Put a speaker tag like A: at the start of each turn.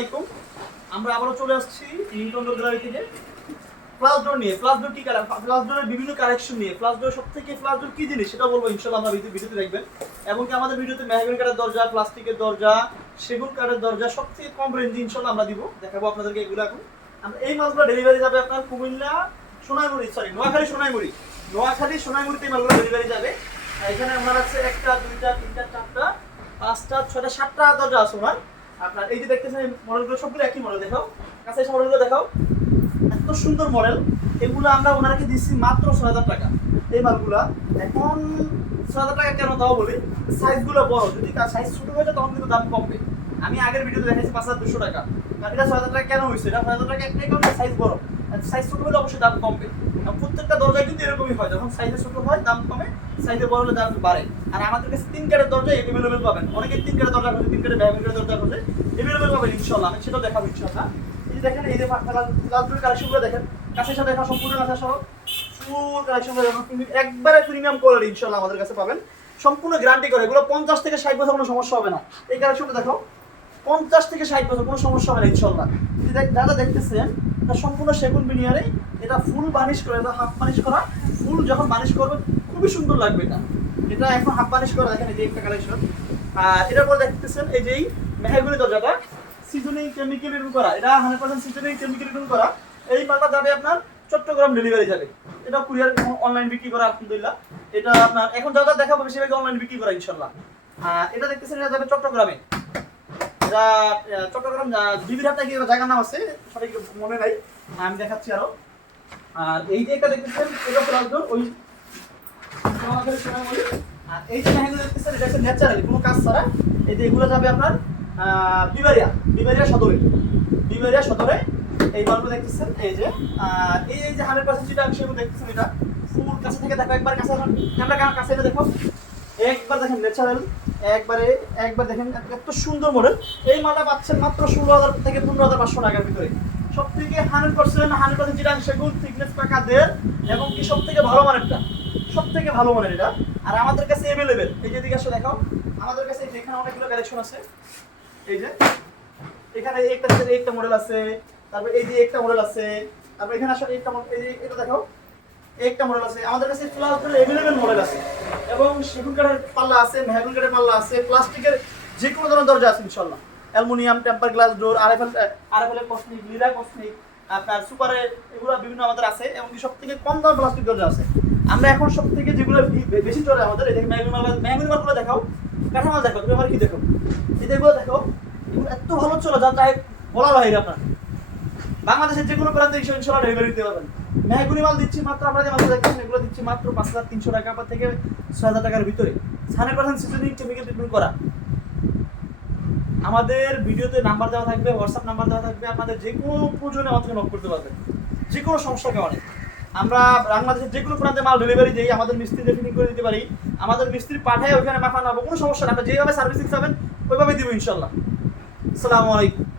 A: আলাইকুম। আমরা আবারও চলে আসছি নিউটন গ্যালারি থেকে ফ্লাশ ডোর নিয়ে ফ্লাশ ডোর কি ফ্লাশ ডোরের বিভিন্ন কালেকশন নিয়ে। ফ্লাশ ডোর সব থেকে ফ্লাশ ডোর কি জিনিস সেটা বলব ইনশাআল্লাহ আমরা ভিডিওতে দেখবেন। এবং কি আমাদের ভিডিওতে মেহগনি কাঠের দরজা, প্লাস্টিকের দরজা, সেগুন কাঠের দরজা সব থেকে কম রেঞ্জে ইনশাআল্লাহ আমরা দিব। দেখাবো আপনাদেরকে এগুলো এখন। আমরা এই মালগুলো ডেলিভারি যাবে আপনার কুমিল্লা সোনাইমুড়ি সরি নোয়াখালী সোনাইমুড়ি। নোয়াখালী সোনাইমুড়িতে এই মালগুলো ডেলিভারি যাবে। এখানে আপনার আছে একটা, দুইটা, তিনটা, চারটা, পাঁচটা, ছয়টা, সাতটা দরজা আছে ওনার। আপনার এই যে দেখতেছেন মডেলগুলো সবগুলো একই মডেল দেখাও। কাছে এসে মডেলগুলো দেখাও। এত সুন্দর মডেল এগুলো আমরা ওনাকে দিচ্ছি মাত্র ছয় হাজার টাকা। এই মালগুলা, এখন ছয় হাজার টাকা কেন তাও বলি? সাইজগুলো বড়, যদি সাইজ ছোট যায়, তখন কিন্তু দাম কমবে। আমি আগের ভিডিওতে দেখাইছি পাঁচ হাজার দুশো টাকা। আর এটা ছয় হাজার টাকা কেন হয়েছে এটা ছয় হাজার টাকা একটাই কারণে সাইজ বড়। সাইজ ছোট হলে অবশ্যই দাম কমবে। প্রত্যেকটা দরজায় কিন্তু এরকমই হয়, যখন সাইজে ছোট হয়, দাম কমে। সাইজে বড় হলে দাম বাড়ে। আর আমাদের কাছে তিন কাঠের দরজা এভেলেবেল পাবেন। অনেকে তিন কাঠের দরজা খোঁজে তিন কাঠের ব্যাগের কাঠের দরজা খোঁজে এভেলেবেল পাবেন ইনশাল্লাহ আমি সেটাও দেখাবো ইনশাল্লাহ এই যে দেখেন, এই যে লালপুরের কালেকশনগুলো দেখেন কাছে সাথে দেখা সম্পূর্ণ কাছে সহ ফুল কালেকশন একবারে প্রিমিয়াম কোয়ালিটি ইনশাল্লাহ আমাদের কাছে পাবেন। সম্পূর্ণ গ্যারান্টি করে, এগুলো পঞ্চাশ থেকে ষাট বছর কোনো সমস্যা হবে না। এই কালেকশনটা দেখো, পঞ্চাশ থেকে ষাট বছর কোনো সমস্যা হবে না ইনশাল্লাহ যা দেখতেছেন, এটা সম্পূর্ণ সেগুন বিনিয়ারে এটা ফুল বানিশ করে, এটা হাফ বানিশ করা ফুল যখন বানিশ করবে খুবই সুন্দর লাগবে এটা। এটা এখন হাফ বানিশ করা এই যে একটা কালেকশন আর এটার পর দেখতেছেন এই যে মেহেরগুলি দরজাটা সিজনিং কেমিক্যাল রিটুন করা। এটা হান্ড্রেড পার্সেন্ট সিজনিং কেমিক্যাল রিটুন করা। এই মালটা যাবে আপনার চট্টগ্রাম ডেলিভারি যাবে। এটা কুরিয়ার অনলাইন বিক্রি করা, আলহামদুলিল্লাহ। এটা আপনার, এখন যা যা দেখাবো বেশিরভাগ অনলাইন বিক্রি করা ইনশাল্লাহ আর এটা দেখতেছেন, এটা যাবে চট্টগ্রামে। এটা চট্টগ্রাম বিবিরহাট নাকি একটা জায়গার নাম আছে, সঠিক মনে নাই। আমি দেখাচ্ছি আরও। আর এই যে একটা দেখতেছেন, এটা প্লাজডোর ওই। একবার দেখেন একবারে, একবার দেখেন সুন্দর মডেল এই মালটা পাচ্ছেন মাত্র ষোলো হাজার থেকে পনেরো হাজার পাঁচশো টাকার ভিতরে। সব থেকে হান্ড্রেড পার্সেন্ট হান্ড্রেড পার্সেন্ট যেটা সেগুন থিকনেস পাকা দের এবং কি সব থেকে ভালো মানেরটা সব থেকে ভালো মানের এটা। আর আমাদের কাছে অ্যাভেলেবেল এই যে দিকে আসলে দেখাও আমাদের কাছে এখানে অনেকগুলো কালেকশন আছে। এই যে, এখানে একটা একটা মডেল আছে। তারপর এই যে একটা মডেল আছে। তারপর এখানে আসলে একটা এই যে এটা দেখাও একটা মডেল আছে। আমাদের কাছে ফ্লাওয়ার এভেলেবেল মডেল আছে। এবং সেগুন কাঠের পাল্লা আছে, মেহগুন কাঠের পাল্লা আছে, প্লাস্টিকের যে কোনো ধরনের দরজা আছে ইনশাল্লাহ aluminium, temper glass, door, RFL RFL cosmic Lira cosmic আপনার সুপারে এগুলো বিভিন্ন আমাদের আছে এবং সব থেকে কম দাম প্লাস্টিক দরজা আছে। আমরা এখন সব থেকে যেগুলো বেশি চলে আমাদের, এই মেহগুন মালগুলো দেখাও। কাঠা মাল দেখাও? তুমি আমার কি দেখো এই যেগুলো দেখো, এগুলো এত ভালো চলে, যা তাই বলার বাইরে আপনার। বাংলাদেশের যে কোনো প্রান্তে ইনশাল্লাহ ডেলিভারি দিতে পারবেন। মেহগুনি মাল দিচ্ছি মাত্র আমরা যে দেখছেন এগুলো দিচ্ছি মাত্র পাঁচ হাজার তিনশো টাকা থেকে ছয় হাজার টাকার ভিতরে। Hundred percent seasoning chemical treatment করা। আমাদের ভিডিওতে নাম্বার দেওয়া থাকবে হোয়াটসঅ্যাপ নাম্বার দেওয়া থাকবে, আপনাদের যে কোনো প্রয়োজনে আমাদেরকে নক করতে পারবেন। যে কোনো সমস্যার কারণে আমরা বাংলাদেশের যে কোনো প্রান্তে মাল ডেলিভারি দিই আমাদের মিস্ত্রি ফিটিং করে দিতে পারি, আমাদের মিস্ত্রি পাঠায় ওখানে মাথা হবে কোনো সমস্যা না আমরা যেভাবে সার্ভিসিং পাবেন ওইভাবে দিব ইনশাল্লাহ আসসালামু আলাইকুম।